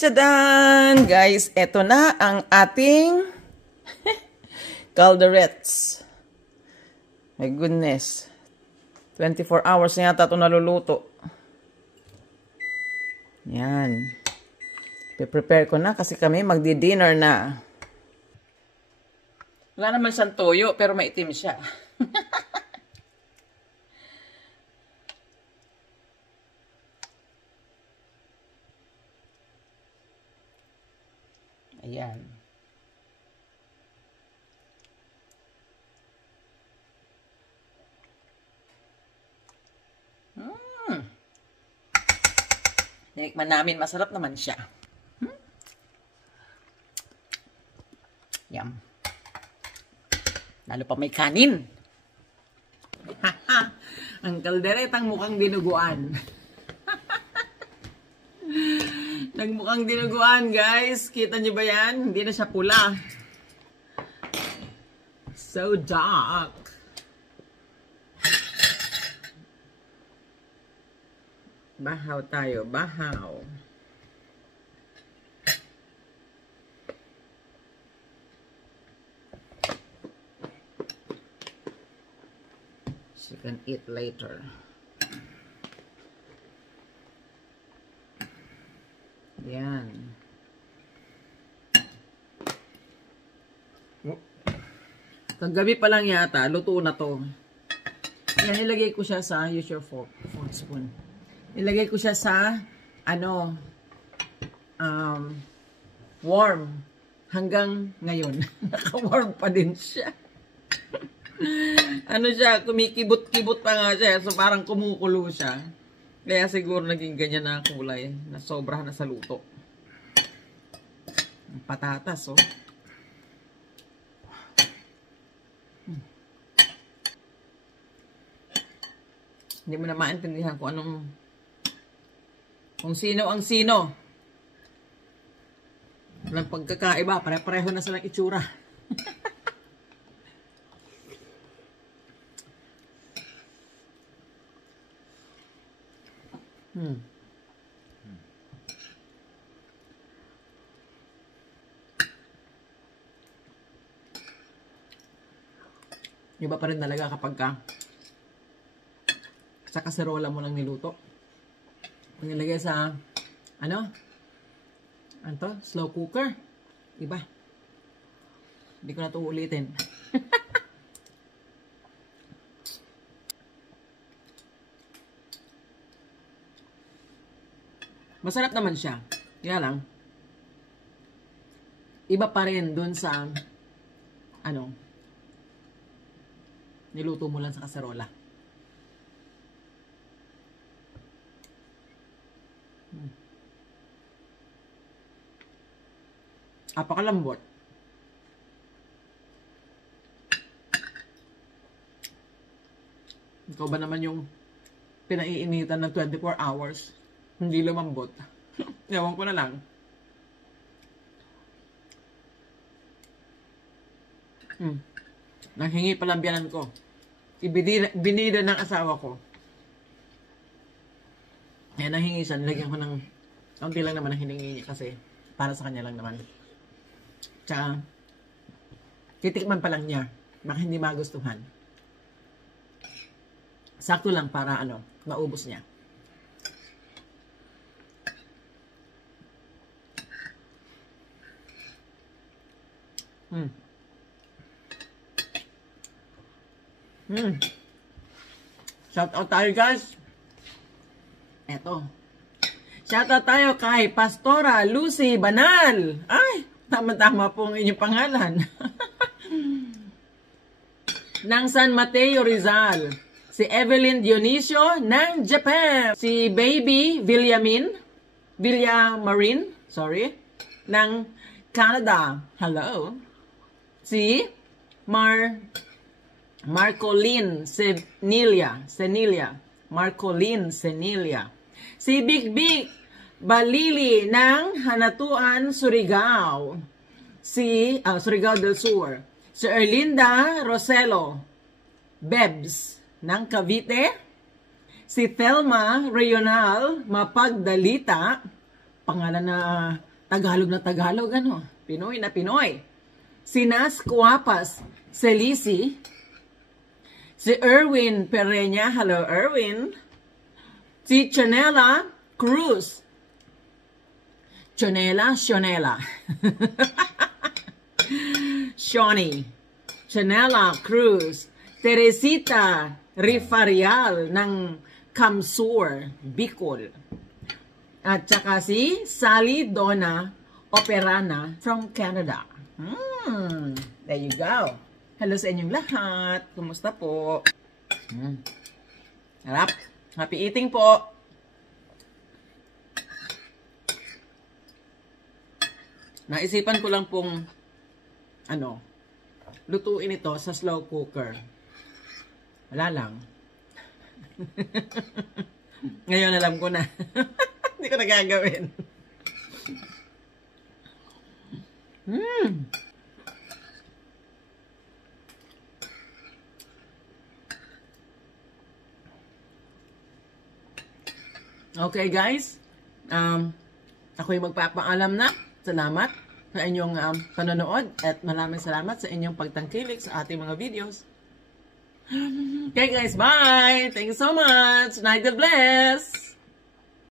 Tadaan! Guys, eto na ang ating calderettes. My goodness. 24 hours na yata ito naluluto. Yan. Prepare ko na kasi kami magdi-dinner na. Wala naman siyang toyo pero maitim siya. Ayan. Tinikman namin, masarap naman siya. Yum. Lalo pa may kanin. Ang kalderetang mukhang dinuguan. Nagmukhang dinuguan, guys. Kita nyo ba yan? Hindi na siya pula. So dark. Bahaw tayo. Bahaw. So you can eat later. Yan. Kagabi pa lang yata, luto na to. Yan, nilagay ko siya sa, use your fork spoon. Nilagay ko siya sa, warm. Hanggang ngayon. Naka-warm pa din siya. Siya, kumikibot-kibot pa nga siya. So, parang kumukulo siya. Kaya siguro naging ganyan na kulay. Na sobra na sa luto. Patatas, oh. Hindi mo na maintindihan kung sino ang sino. Walang pagkakaiba. Pare-pareho na silang itsura. Iba pa rin talaga kapag sa kaserola mo lang niluto. Kung nilagay sa slow cooker. Iba. Hindi ko na ito ulitin. Masarap naman siya. Kaya lang, iba pa rin dun sa, niluto mo lang sa kaserola. Apakalambot. Ikaw ba naman yung pinaiinitan ng 24 hours? Hindi lumambot. Ewan ko na lang. Nanghingi pa lang biyanan ko. Binida ng asawa ko. Kaya nanghingi siya. Nilagyan ko ng kaunti lang naman ang hiningi niya kasi para sa kanya lang naman. Tsaka titikman pa lang niya. Baka hindi magustuhan. Sakto lang para maubos niya. Shout out tayo, guys. Eto. Shout out tayo kay Pastora Lucy Banal. Ay, tama-tama po ang inyong pangalan. Ng San Mateo, Rizal. Si Evelyn Dionisio ng Japan. Si Baby Villamarin, ng Canada. Hello. Si Marcolin Senilia. Marcolin Senilia. Si Big Balili ng Hanatuan, Surigao. Surigao del Sur. Si Erlinda Roselo Bebs ng Cavite. Si Thelma Rayonal Mapagdalita. Pangalan na Tagalog na Tagalog, ano? Pinoy na Pinoy. Si Nas Cuapas Celisi. Si Erwin Pereña. Hello, Erwin. Si Chanela Cruz. Chanela. Shawnee. Chanela Cruz. Teresita Rifarial ng Kamsur, Bicol. At saka si Sally Donna Operana from Canada. There you go. Hello sa inyong lahat. Kumusta po? Harap. Happy eating po. Naisipan ko lang pong lutuin ito sa slow cooker. Wala lang. Ngayon alam ko na. Hindi ko na gagawin. Okay guys. Ako'y magpapaalam na. Salamat sa inyong panonood at maraming salamat sa inyong pagtangkilik sa ating mga videos. Okay guys, bye! Thank you so much! Night God bless!